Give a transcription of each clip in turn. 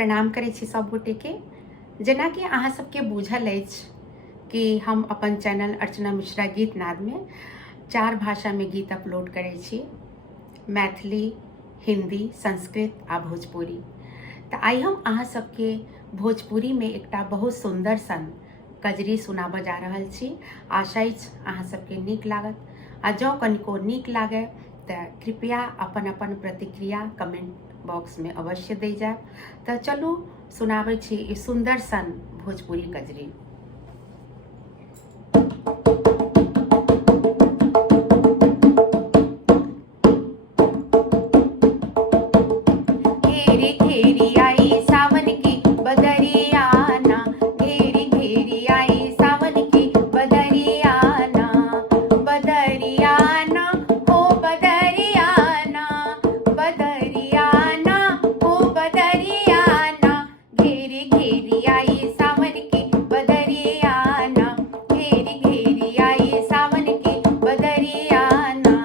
प्रणाम करै छी सब गोटे के। जेना कि अहाँ सबके बुझल अछि कि हम अपन चैनल अर्चना मिश्रा गीत नाद में 4 भाषा में गीत अपलोड करै छी, मैथिली, हिंदी, संस्कृत आ भोजपुरी। तो आई हम अहाँ सबके भोजपुरी में एकटा बहुत सुंदर सन कजरी सुनाबऽ जा रहल छी। आशा अछि अहाँ सबके नीक लागत। आ जँ कनिको नीक लागे तो कृपया अपन अपन प्रतिक्रिया कमेंट बॉक्स में अवश्य दे जाए। तो चलू सुनाबै छी ई सुंदर सन भोजपुरी कजरी। घेरी घेरी आई सावन की बदरियाना, घेरी घेरी आई सावन की बदरियाना, बदरियाना हो बदरियाना, बदरियाना हो बदरियाना, घेरी घेरी आई सावन की बदरियाना, घेरी घेरी आई सावन की बदरियाना।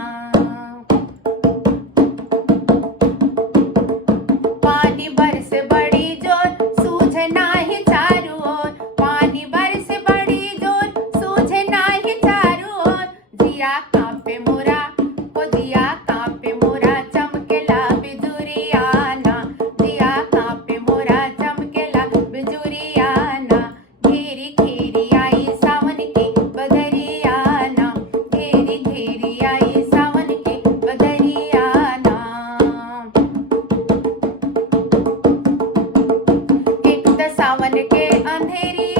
पानी बरस बड़ी जोर सूझे नाही चारू ओर, पानी बरस बड़ी जोर सूझे नाही चारू ओर, जिया कांपे मोरा ओ जिया कांपे मोरा चमकेला बिजुरियाना, जिया कांपे मोरा चमकेला बिजुरियाना, घेरी घेरी आई सावन की बदरियाना, घेरी घेरी आई सावन की बदरियाना। एक त सावन के अंधेरी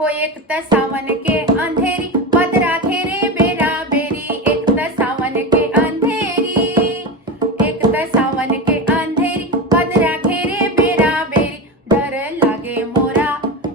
हो, एक त सावन के अंधेरी बदरा घेरे बेरा बेरी, एक त सावन के अंधेरी, एक त सावन के अंधेरी बदरा घेरे बेरा बेरी, डर लागे मोरा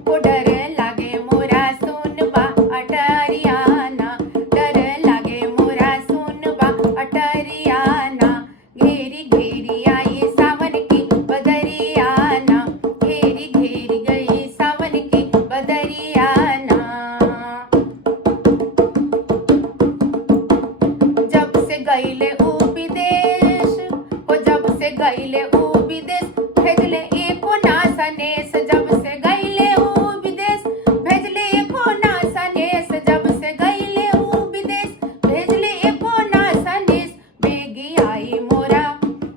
ओ डर लागे मोरा सुनबा अटरियाना, डर लागे मोरा सुनबा अटरियाना, घेरी घेरी आई सावन की बदरियाना, घेरी घेरी गई सावन की बदरियाना। जब से गईले ऊ विदेश ओ, जब से गईले ऊ विदेश भेजले एको ना सनेस, जब से गईले ऊ विदेश भेजले एको ना सनेस, जब से गईले ऊ विदेश भेजले एको ना सनेस, बेगी आई मोरा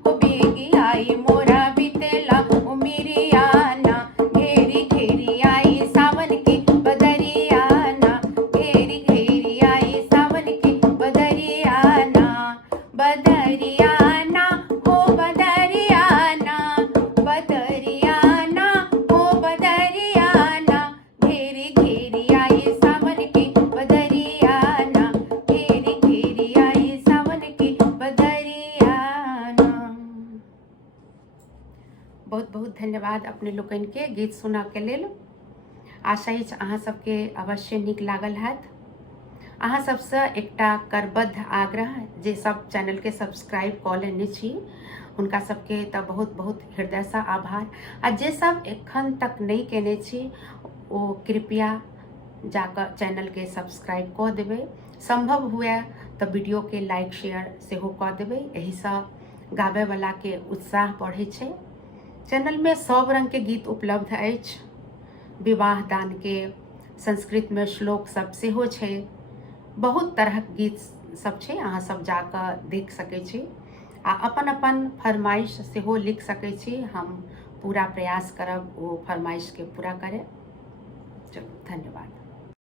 ओ बेगी आई मोरा बीतेला उमिरियाना, घेरी घेरी आई सावन की बदरियाना, घेरी घेरी आई सावन की बदरियाना, बदरियाना हो बदरियाना, बदरियाना हो बदरियाना, घेरी घेरी आई सावन की बदरियाना, घेरी घेरी आई सावन की बदरियाना। बहुत बहुत धन्यवाद अपने लोकनि के गीत सुना के लेल। आशा अछि अहाँ सबके अवश्य नीक लागल हैत। अहाँ सबसँ एकटा करबद्ध आग्रह, जे सब चैनल के सब्सक्राइब कऽ लेने छी हुनका सबके तऽ बहुत बहुत हृदयसँ आभार। आ जे सब एखन तक नहीं केने छी ओ कृपया जाकर चैनल के सब्सक्राइब कऽ देबै। संभव हुए तऽ वीडियो के लाइक शेयर सेहो कऽ देबै, एहिसँ गाबैवला के उत्साह बढ़ै छै। चैनल में सब रंग के गीत उपलब्ध अछि, विवाह दान के, संस्कृत में श्लोक सब सेहो छै, बहुत तरहक गीत सब छै, अहाँ सब जाकऽ देख सकै छी आ अपन अपन फरमाइश सेहो लिख सकै छी। हम पूरा प्रयास करब ओ फरमाइश के पूरा करे। चलो धन्यवाद।